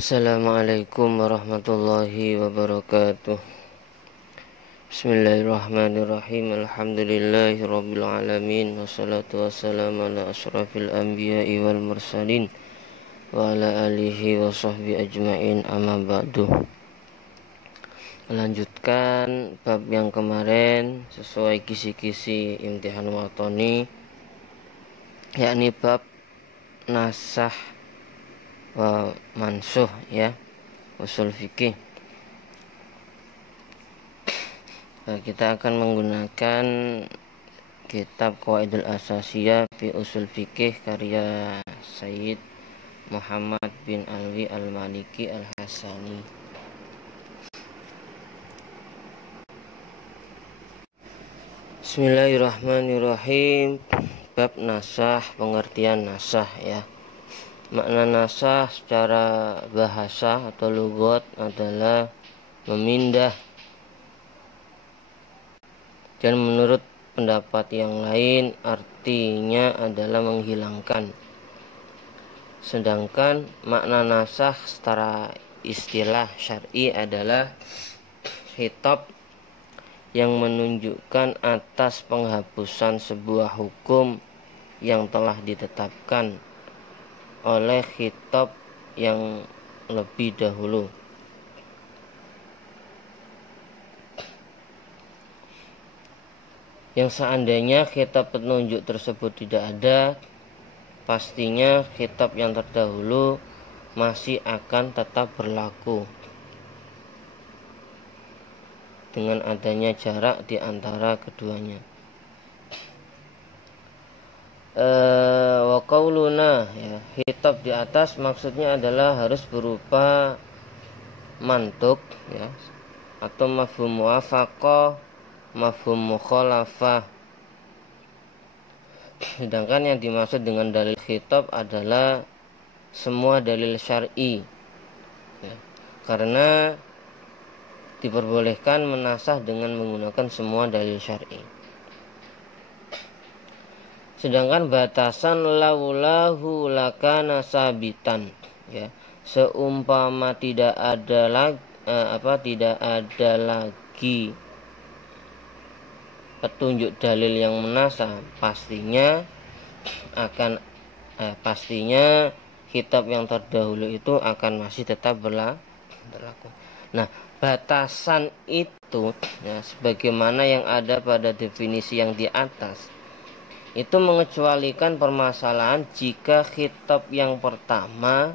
Assalamualaikum warahmatullahi wabarakatuh. Bismillahirrahmanirrahim. Alhamdulillahirabbil alamin. Wassalatu wassalamu ala asyrafil anbiya'i wal mursalin wa ala alihi wa sahbihi ajmain, amma ba'du. Melanjutkan bab yang kemarin sesuai kisi-kisi imtihan watoni, yakni bab nasah wa mansuh, ya, usul fikih. Kita akan menggunakan kitab Qawaidul Asasiyah fi Usul Fikih karya Sayyid Muhammad bin Alwi Al-Maliki Al-Hasani. Bismillahirrahmanirrahim. Bab nasah, pengertian nasah, ya. Makna nasah secara bahasa atau lugat adalah memindah, dan menurut pendapat yang lain artinya adalah menghilangkan. Sedangkan makna nasah secara istilah syar'i adalah khitab yang menunjukkan atas penghapusan sebuah hukum yang telah ditetapkan oleh khitab yang lebih dahulu. Yang seandainya khitab penunjuk tersebut tidak ada, pastinya khitab yang terdahulu masih akan tetap berlaku dengan adanya jarak di antara keduanya. Wa qauluna, ya, khitab di atas maksudnya adalah harus berupa mantuk, ya, atau mafhum muwafaqah, mafhum mukhalafah. Sedangkan yang dimaksud dengan dalil khitab adalah semua dalil syar'i, ya, karena diperbolehkan menasah dengan menggunakan semua dalil syar'i. Sedangkan batasan laulahu lakana sabitan, ya, seumpama tidak ada lagi petunjuk dalil yang menasah, pastinya kitab yang terdahulu itu akan masih tetap berlaku. Nah, batasan itu, ya, sebagaimana yang ada pada definisi yang di atas, itu mengecualikan permasalahan jika khitab yang pertama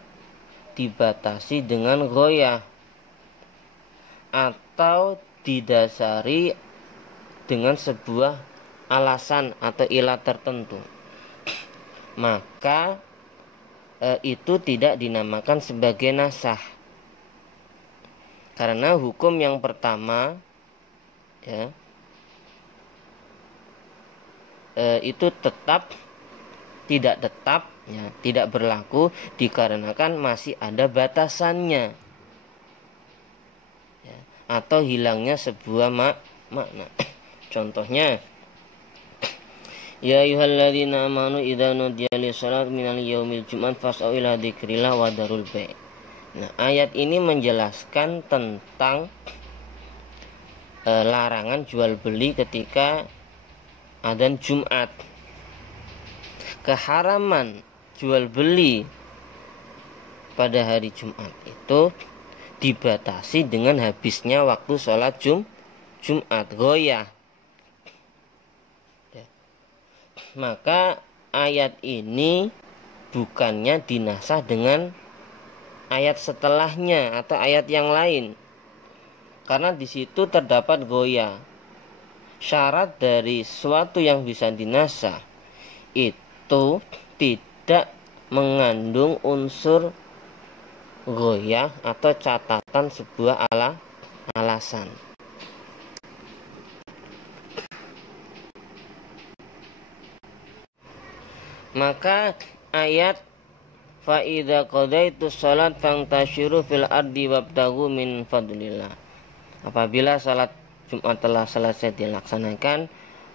dibatasi dengan ghoyah atau didasari dengan sebuah alasan atau ilat tertentu, maka itu tidak dinamakan sebagai nasah, karena hukum yang pertama, ya, itu tidak tetap, ya, tidak berlaku dikarenakan masih ada batasannya, ya, atau hilangnya sebuah makna. Contohnya, ya ayyuhalladzina amanu idza nudiya lis-salati minal yaumil jum'ah fas'au ila dzikrillah wa darul bai'. Nah, ayat ini menjelaskan tentang larangan jual beli ketika adzan Jumat. Keharaman jual beli pada hari Jumat itu dibatasi dengan habisnya waktu sholat Jumat, goyah. Maka ayat ini bukannya dinasah dengan ayat setelahnya atau ayat yang lain, karena di situ terdapat goyah. Syarat dari sesuatu yang bisa dinasah itu tidak mengandung unsur goyah atau catatan sebuah alasan. Maka ayat fa idza qadaitus shalat fantashiru fil ardi wabtaghu min fadlillah, apabila salat Jumat telah selesai dilaksanakan,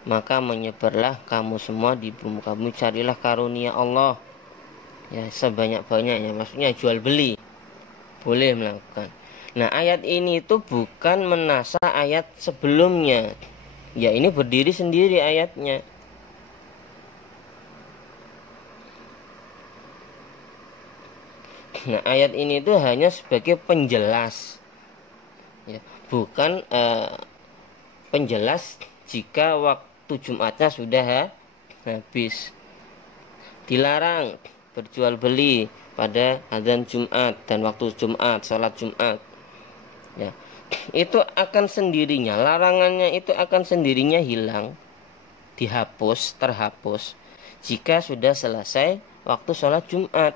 maka menyebarlah kamu semua di muka bumi, carilah karunia Allah, ya, sebanyak-banyaknya. Maksudnya jual beli, boleh melakukan. Nah, ayat ini itu bukan menasah ayat sebelumnya. Ya, ini berdiri sendiri ayatnya. Nah, ayat ini itu hanya sebagai penjelas, ya, bukan penjelas jika waktu Jumatnya sudah habis. Dilarang berjual beli pada azan Jumat dan waktu Jumat, salat Jumat. Ya, itu akan sendirinya, larangannya itu akan sendirinya hilang, dihapus, terhapus jika sudah selesai waktu sholat Jumat.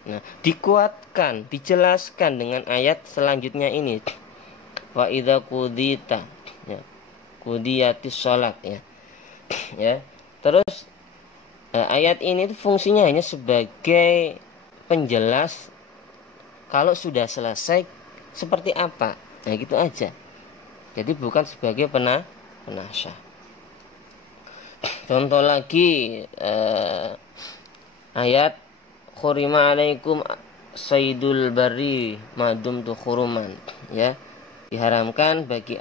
Nah, dikuatkan, dijelaskan dengan ayat selanjutnya ini. Wa idza qudita, ya, qudiyatis sholat, ya. Ya. Terus ayat ini fungsinya hanya sebagai penjelas kalau sudah selesai seperti apa. Nah, gitu aja. Jadi bukan sebagai penasah. Contoh lagi ayat khurima alaikum saydul bari madum tu khuruman, ya. Diharamkan bagi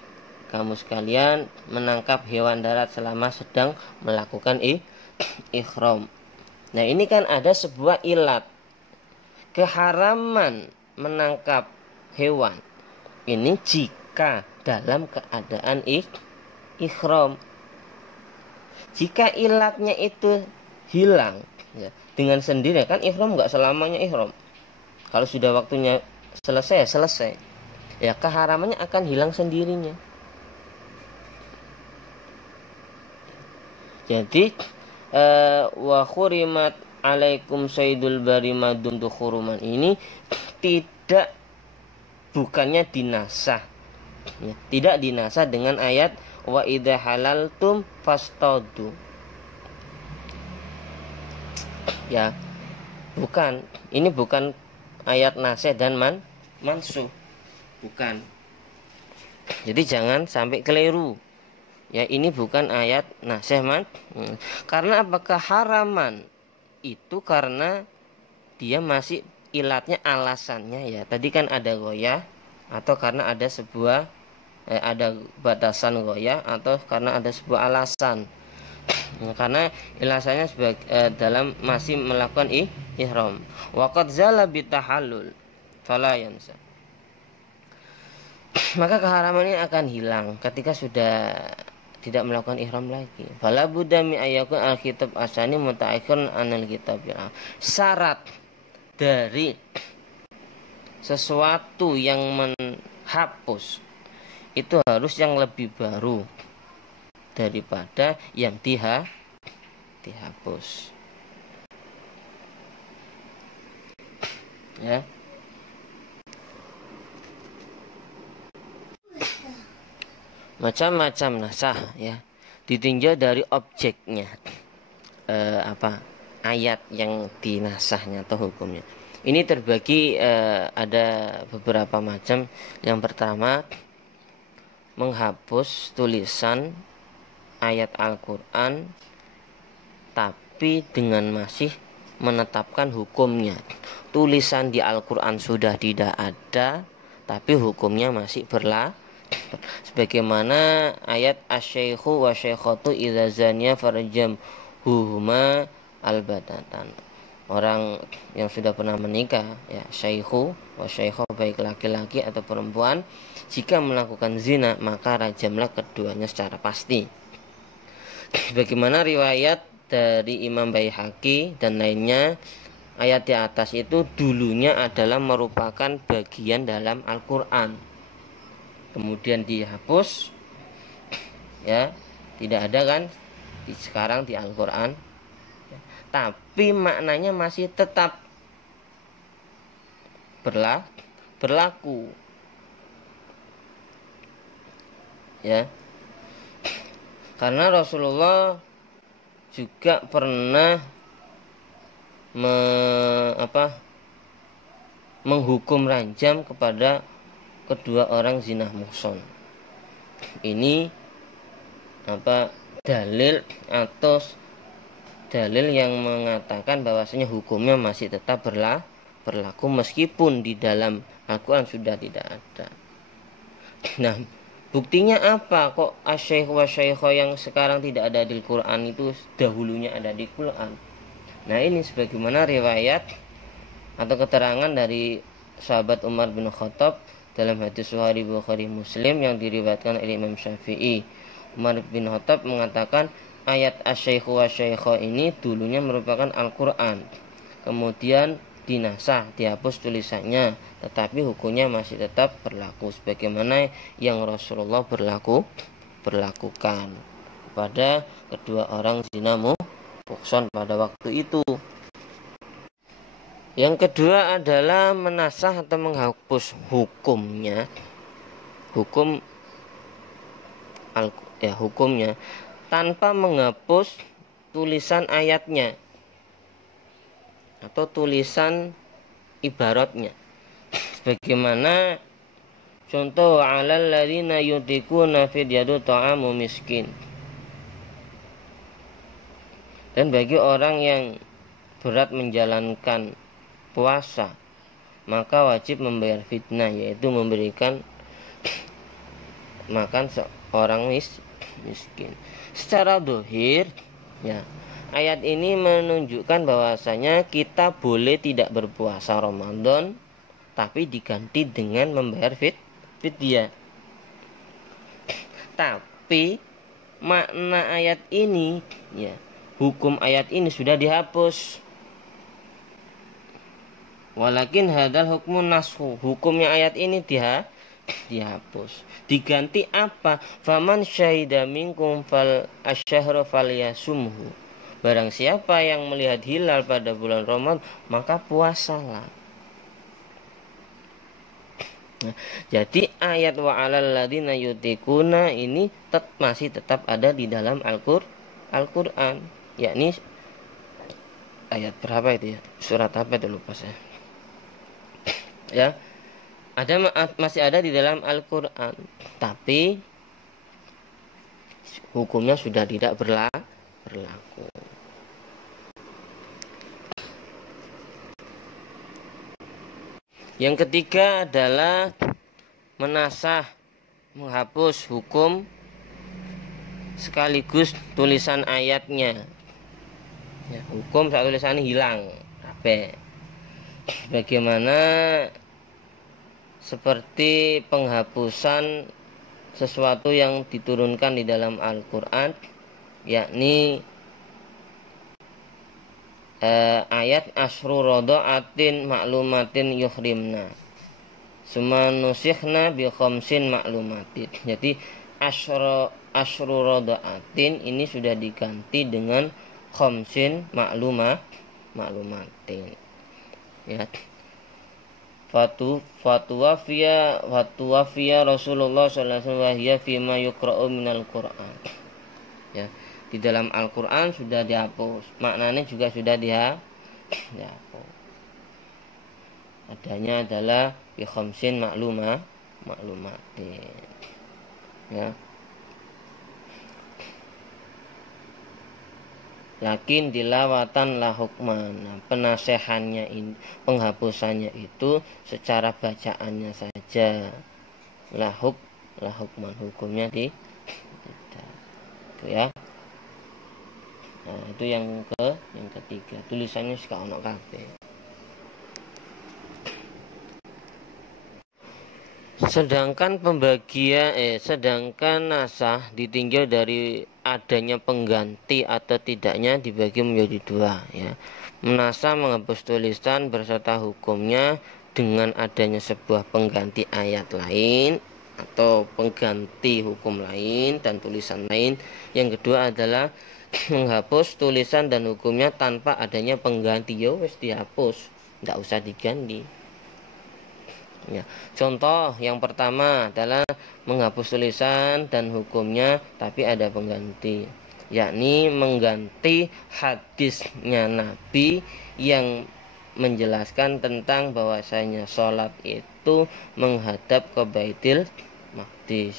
kamu sekalian menangkap hewan darat selama sedang melakukan ihram. Nah, ini kan ada sebuah ilat keharaman menangkap hewan ini jika dalam keadaan ihram. Jika ilatnya itu hilang, ya, dengan sendiri, kan ihram nggak selamanya ihram. Kalau sudah waktunya selesai, selesai. Ya, keharamannya akan hilang sendirinya. Jadi wa khurimat alaikum saydul bari madum tukhuruman ini bukannya dinasah, ya, tidak dinasah dengan ayat wa idza halaltum fastaudu. Ya, bukan. Ini bukan ayat nasih dan mansuh. Bukan. Jadi jangan sampai keliru. Ya, ini bukan ayat nasih karena apakah haraman itu karena dia masih ilatnya, alasannya, ya. Tadi kan ada goyah atau karena ada sebuah ada batasan goyah atau karena ada sebuah alasan. Karena ilasannya sebagai dalam masih melakukan ihram. Waqad zala bitahallul fala yansa. Maka keharaman ini akan hilang ketika sudah tidak melakukan ihram lagi. Fala budda mi ayyakun al-kitab asani muta'akhirun anil kitab. Syarat dari sesuatu yang menghapus itu harus yang lebih baru daripada yang dihapus. Ya. Macam-macam nasah, ya, ditinjau dari objeknya, ayat yang dinasahnya atau hukumnya. Ini terbagi ada beberapa macam. Yang pertama, menghapus tulisan ayat Al-Quran tapi dengan masih menetapkan hukumnya. Tulisan di Al-Quran sudah tidak ada tapi hukumnya masih berlaku. Sebagaimana ayat asy-syaikhu wa syaikhatu idza zaniya farjam huma albatatan. Orang yang sudah pernah menikah, ya, syaikhu wa syaikhu, baik laki-laki atau perempuan, jika melakukan zina maka rajamlah keduanya secara pasti. Bagaimana riwayat dari Imam Baihaqi dan lainnya, ayat di atas itu dulunya adalah merupakan bagian dalam Al-Quran, kemudian dihapus, ya, tidak ada kan sekarang di Al-Quran, tapi maknanya masih tetap berlaku, ya, karena Rasulullah juga pernah menghukum rajam kepada kedua orang zina muhson. Ini dalil atau dalil yang mengatakan bahwasanya hukumnya masih tetap berlaku meskipun di dalam Al-Quran sudah tidak ada. Nah, buktinya apa kok asy-syaikh wa syaikha yang sekarang tidak ada di Al-Quran itu dahulunya ada di Quran? Nah, ini sebagaimana riwayat atau keterangan dari sahabat Umar bin Khattab dalam hadis Sahih Bukhari Muslim yang diriwayatkan oleh Imam Syafi'i. Umar bin Khattab mengatakan ayat asy-syaikh wa syaikha ini dulunya merupakan Al-Quran, kemudian dinasah, dihapus tulisannya, tetapi hukumnya masih tetap berlaku sebagaimana yang Rasulullah berlakukan pada kedua orang zina muhsan pada waktu itu. Yang kedua adalah menasah atau menghapus hukumnya, hukumnya tanpa menghapus tulisan ayatnya atau tulisan ibaratnya. Sebagaimana contoh alal ladzina yutiquna fidyatu ta'amu miskin. Dan bagi orang yang berat menjalankan puasa, maka wajib membayar fitnah, yaitu memberikan makan seorang miskin. Secara dohir, ya, ayat ini menunjukkan bahwasanya kita boleh tidak berpuasa Ramadan, tapi diganti dengan membayar fidyah. Tapi makna ayat ini, ya, hukum ayat ini sudah dihapus. Walakin hadal hukmun nashu, hukumnya ayat ini dihapus. Diganti apa? Faman syahida minkum fal asyhara falyasumhu. Barang siapa yang melihat hilal pada bulan Ramadan, maka puasalah. Nah, jadi ayat wa 'alal ladzina yutiquna ini masih tetap ada di dalam Al-Qur'an, yakni ayat berapa itu ya? Surat apa itu lupa saya. Ya, masih ada di dalam Al-Quran, tapi hukumnya sudah tidak berlaku. Yang ketiga adalah menasah, menghapus hukum sekaligus tulisan ayatnya. Ya, hukum saat tulisannya hilang. Bagaimana seperti penghapusan sesuatu yang diturunkan di dalam Al-Quran, yakni ayat asyru roda'atin maklumatin yuhrimna summa nusikhna bi khamsin maklumatin. Jadi asyru roda'atin ini sudah diganti dengan khamsin maklumatin. Ya, fatwa fiya Rasulullah sallallahu alaihi wasallam fima yuqra'u minal Qur'an. Ya, di dalam Al-Qur'an sudah dihapus, maknanya juga sudah dihapus. Adanya adalah bi khamsin maklumatin. Ya. Lakin dilawatan la hukman. Nah, penasehannya ini, penghapusannya itu secara bacaannya saja. La hukman, hukumnya tidak. Itu ya. Nah, itu yang ketiga. Tulisannya suka ono kabeh. Sedangkan sedangkan nasah ditinjau dari adanya pengganti atau tidaknya dibagi menjadi dua, ya. Menasah menghapus tulisan berserta hukumnya dengan adanya sebuah pengganti ayat lain atau pengganti hukum lain dan tulisan lain. Yang kedua adalah menghapus tulisan dan hukumnya tanpa adanya pengganti, ya wis dihapus, tidak usah diganti. Ya. Contoh yang pertama adalah menghapus tulisan dan hukumnya tapi ada pengganti, yakni mengganti hadisnya Nabi yang menjelaskan tentang bahwasanya sholat itu menghadap ke Baitul Maqdis.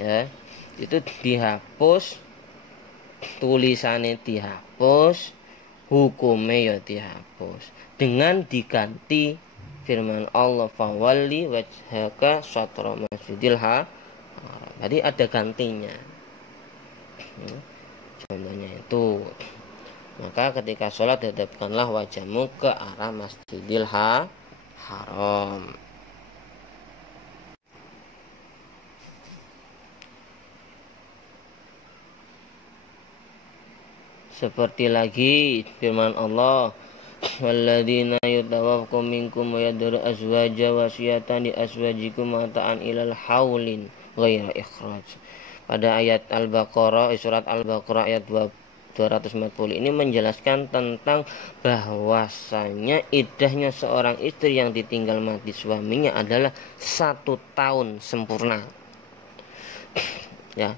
Ya, itu dihapus, tulisannya dihapus, hukumnya ya dihapus dengan diganti firman Allah fawalli wajhaka syatra masjidil haram. Tadi ada gantinya. Contohnya itu, maka ketika sholat hadapkanlah wajahmu ke arah Masjidil Haram. Seperti lagi firman Allah, walladzina yatawaffakum minkum wa yadharu azwaja wasiyatan li azwajikum mata'an ilal haulin ghaira ikhraj. Pada ayat Al-Baqarah, surat Al-Baqarah ayat 240 ini menjelaskan tentang bahwasanya iddahnya seorang istri yang ditinggal mati suaminya adalah 1 tahun sempurna. Ya,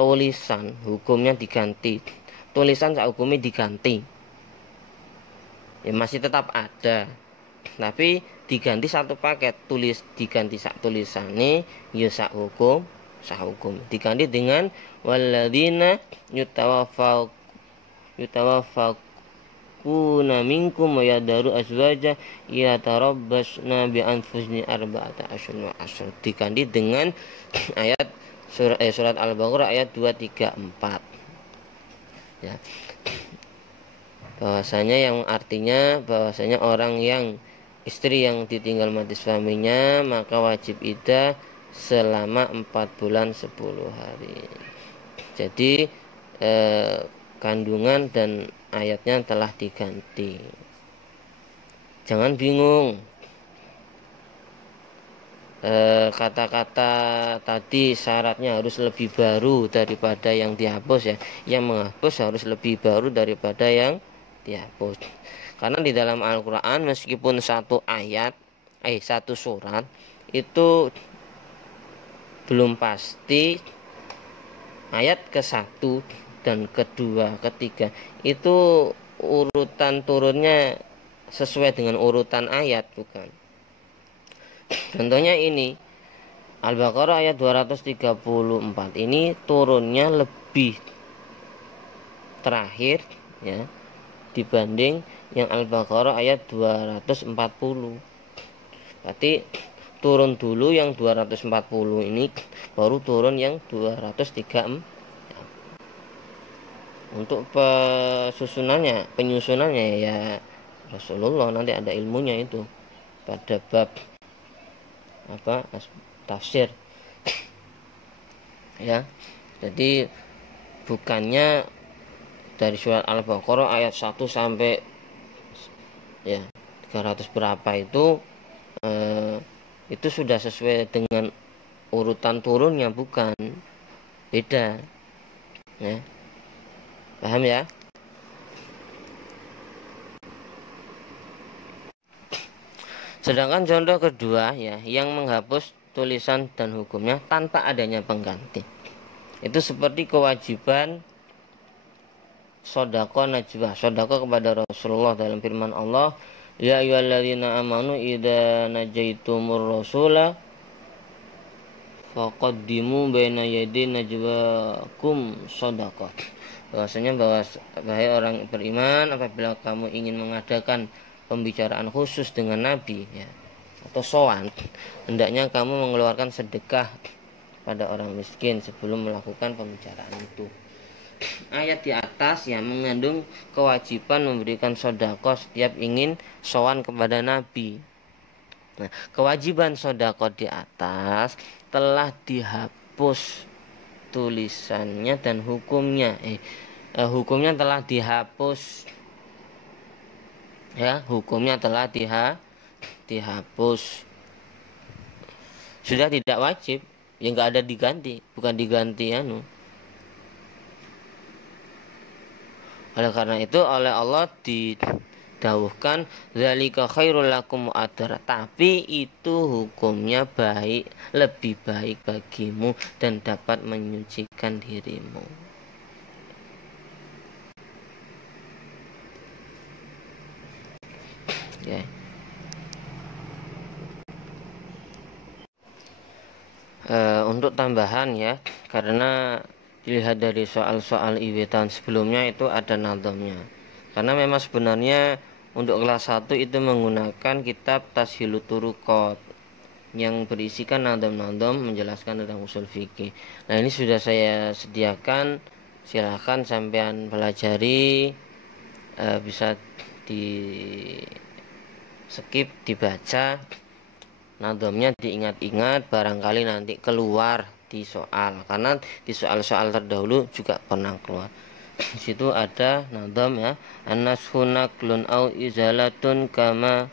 tulisan hukumnya diganti, tulisan hukumnya diganti, ya masih tetap ada, tapi diganti satu paket, diganti sak tulisannya ya sak hukum diganti dengan walladzina yutawaffaquna minkum wa yadharu azwaja yatarabbasna bi anfusihim arba'ata asyhur wa asyhur, diganti dengan ayat surat Al-Baqarah ayat 234, ya, bahwasanya yang artinya bahwasanya orang yang istri yang ditinggal mati suaminya maka wajib iddah selama 4 bulan 10 hari. Jadi kandungan dan ayatnya telah diganti. Jangan bingung, kata-kata tadi syaratnya harus lebih baru daripada yang dihapus, ya. Yang menghapus harus lebih baru daripada yang dihapus. Karena di dalam Al-Quran meskipun satu surat itu belum pasti ayat ke-1 dan kedua, ketiga itu urutan turunnya sesuai dengan urutan ayat, bukan. Contohnya ini Al-Baqarah ayat 234 ini turunnya lebih terakhir, ya, dibanding yang Al-Baqarah ayat 240. Berarti turun dulu yang 240 ini, baru turun yang 234. Untuk penyusunannya ya Rasulullah nanti ada ilmunya itu pada bab tafsir, ya. Jadi bukannya dari surat Al-Baqarah ayat 1 sampai ya 300 berapa itu sudah sesuai dengan urutan turunnya, bukan, beda, ya. Paham ya? Sedangkan contoh kedua, ya, yang menghapus tulisan dan hukumnya tanpa adanya pengganti, itu seperti kewajiban sodaqah najwa, sodaqah kepada Rasulullah dalam firman Allah, ya ayyuhalladzina amanu idza najaitumur rasula faqaddimu baina yaday najwakum shadaqah. Bahwasanya wahai orang beriman, apabila kamu ingin mengadakan pembicaraan khusus dengan Nabi, ya, atau sowan, hendaknya kamu mengeluarkan sedekah pada orang miskin sebelum melakukan pembicaraan itu. Ayat di atas yang mengandung kewajiban memberikan sedekah setiap ingin sowan kepada Nabi. Nah, kewajiban sedekah di atas telah dihapus tulisannya dan hukumnya. Hukumnya telah dihapus, ya, hukumnya telah dihapus. Sudah tidak wajib, ya, nggak ada diganti, bukan diganti Oleh karena itu oleh Allah didawuhkan zalika khairul lakum adar, tapi itu hukumnya baik, lebih baik bagimu dan dapat menyucikan dirimu. Ya. Untuk tambahan, ya, karena dilihat dari soal-soal IW tahun sebelumnya itu ada nadhamnya. Karena memang sebenarnya untuk kelas 1 itu menggunakan kitab Tashilut Turuqat yang berisikan nadom-nadom menjelaskan tentang usul fikih. Nah, ini sudah saya sediakan, silahkan sampean pelajari, bisa di skip, dibaca, nadomnya diingat-ingat, barangkali nanti keluar di soal, karena di soal-soal terdahulu juga pernah keluar. Di situ ada nadom ya, an-nashu naklun au izalatun kama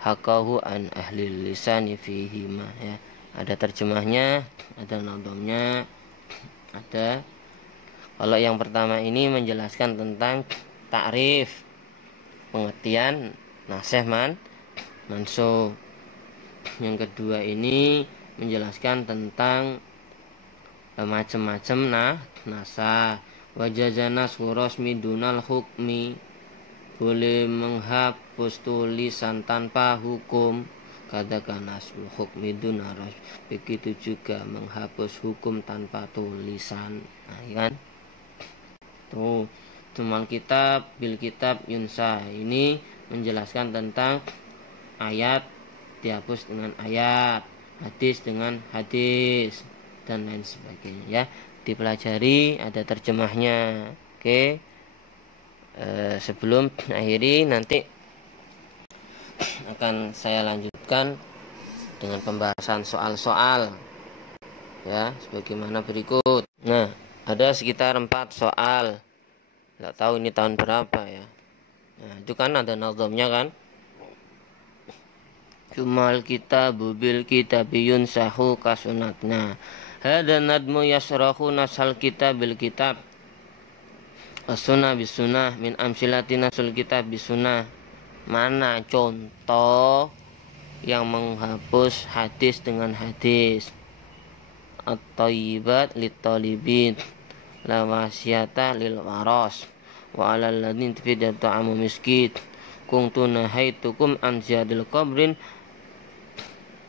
hakahu an ahli lisani fihima ya. Ada terjemahnya, ada nadomnya, ada. Kalau yang pertama ini menjelaskan tentang takrif, pengertian nasih mansukh. Yang kedua ini menjelaskan tentang macam-macam nasah. Wajazana suros midunal hukmi, boleh menghapus tulisan tanpa hukum. Katakan nasul hukmi dunaras, begitu juga menghapus hukum tanpa tulisan. Nah, kan? Tuh, cuman kitab bil kitab yunsa ini menjelaskan tentang ayat dihapus dengan ayat, hadis dengan hadis, dan lain sebagainya ya. Dipelajari, ada terjemahnya. Oke. Sebelum akhiri nanti akan saya lanjutkan dengan pembahasan soal-soal ya, sebagaimana berikut. Nah, ada sekitar 4 soal. Nggak tahu ini tahun berapa ya. Nah, itu kan ada nazamnya kan. Cumal kitabu bil kitabiyun sahu kasunatna. Hada nadmu yasrahu nasal kitab bil kitab. As-sunnah bis sunnah min amsilati nasul kitab bis sunnah. Mana contoh yang menghapus hadis dengan hadis? At-thayyibat lit-talibin, la wasiyata lil waras, wa 'alal ladzina tafidatu ta'amu miskit. Kuntu nahaitukum an ziyadil qabrin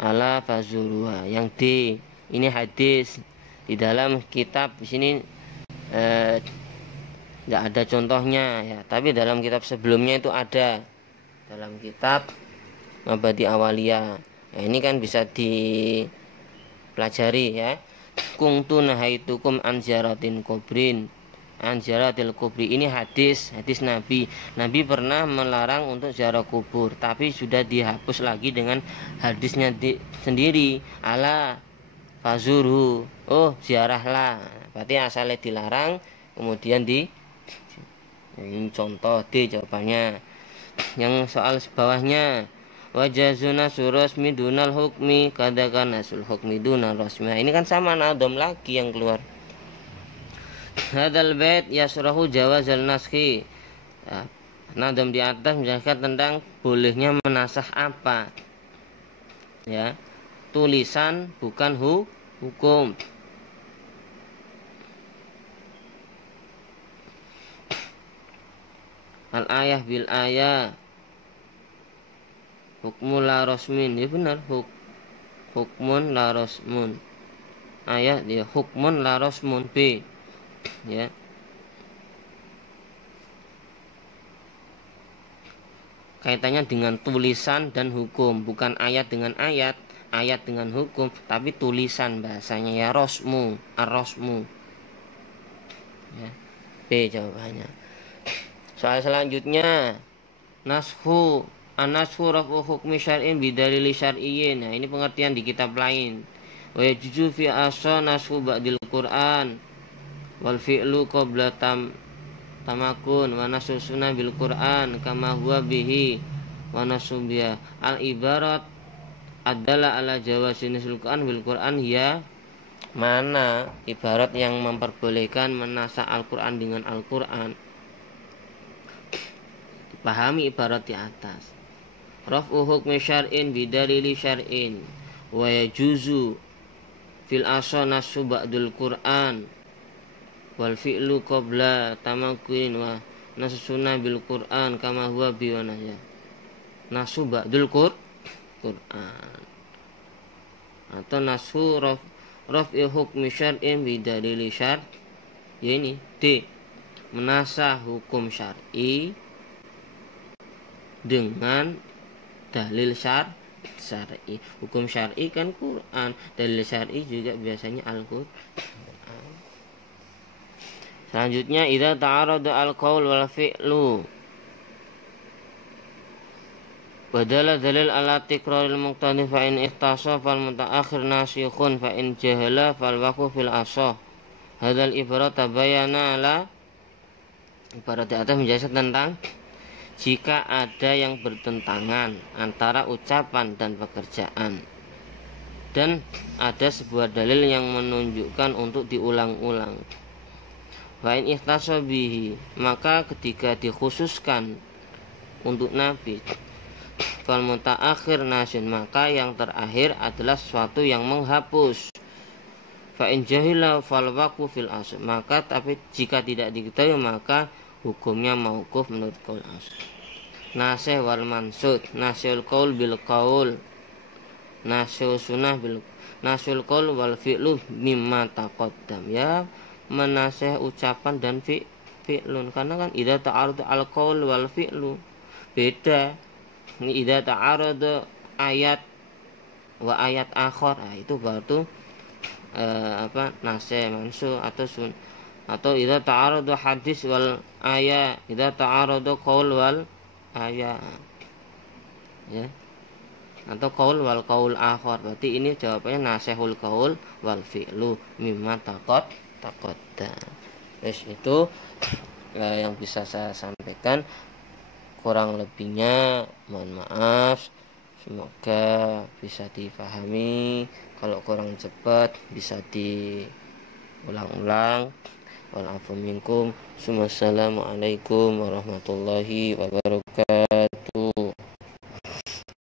ala fazurua. Yang D ini hadis. Di dalam kitab di sini tidak ada contohnya ya, tapi dalam kitab sebelumnya itu ada, dalam kitab Mabadi Awaliyah. Nah, ini kan bisa dipelajari ya. Kuntu nahaitukum an ziyaratin kubrin, an ziyaratil kubri, ini hadis Nabi. Nabi pernah melarang untuk ziarah kubur, tapi sudah dihapus lagi dengan hadisnya sendiri, ala fazurhu, oh ziarahlah. Berarti asalnya dilarang, kemudian ini contoh D jawabannya. Yang soal bawahnya, wajazuna surasmi dunal hukmi, kadakan nasul hukmi dunal rasmi. Ini kan sama nadom lagi yang keluar. Hadal bait yasrahu jawazal naskhi. Nah, nadom di atas menjelaskan tentang bolehnya menasah apa ya, tulisan bukan hukum. Al ayah bil ayah, hukmul la rasmin, ya benar, hukmun la rasmun. Ayat dia hukmun la rasmun B ya. Kaitannya dengan tulisan dan hukum, bukan ayat dengan ayat, ayat dengan hukum, tapi tulisan bahasanya ya, rasmu, ar-rasmu ya. B jawabannya. Soal selanjutnya, nashu an-nashu rafu hukmi syar'in bidalili syar'iyyin. Nah, ini pengertian di kitab lain. Wa yajuzu fi asha nashu ba'dil Qur'an wal fi'lu qabla tamakun wa nashu sunnah bil Qur'an kama huwa bihi wa nashu biha. Al ibarat adalah ala jawazi nasul Qur'an bil Qur'an ya. Mana ibarat yang memperbolehkan menasah Al-Qur'an dengan Al-Qur'an? Pahami ibarat di atas. Raf'u hukmi syar'in bidalili syar'in wa yajuzu fil asha nasu ba'dul Qur'an wal fi'lu qabla tamakunin wa nasu sunnah bil Qur'an kama huwa biwanaya. Nasu ba'dul Qur'an atau nasu raf'i hukmi syar'in bidalili syar', ya ini D. menasah hukum syar'i dengan dalil syar'i. Hukum syar'i kan Quran, dalil syar'i juga biasanya Al-Qur'an. Selanjutnya idza ta'arada al-qaul wal fi'lu badala dalil ala tikraril muqtadi fa in ihtasa fal mutaakhir nasikhun fa in jahala fal waqfu fil asah. Hadzal ibarat tabayana ala ibarat di atas menjelaskan tentang jika ada yang bertentangan antara ucapan dan pekerjaan dan ada sebuah dalil yang menunjukkan untuk diulang-ulang. Fa in ihtasa bihi, maka ketika dikhususkan untuk Nabi, fal mutaakhir nasin, maka yang terakhir adalah sesuatu yang menghapus. Fa in jahila fal waqfu fil asl, maka tapi jika tidak diketahui maka hukumnya mauquf menurut qaul asl. Nasih wal mansud, nasyul qaul bil qaul, nasyul sunnah bil nasyul qaul wal fi'lu mimma taqaddam, ya menasih ucapan dan fi'lun, karena kan idza ta'arud al qaul wal fi'lu beda. Ini idza ta'arada ayat wa ayat akhar, nah, itu baru nasih mansu atau atau idza ta'arada hadis wal ayat, idza ta'arada qaul wal ayat, ya, atau qaul wal qaul akhar, berarti ini jawabannya nasihul qaul wal fi'lu mimma taqaddam. Wes itu yang bisa saya sampaikan. Kurang lebihnya mohon maaf, semoga bisa dipahami. Kalau kurang cepat bisa diulang-ulang. Wal afu minkum. Wassalamualaikum warahmatullahi wabarakatuh.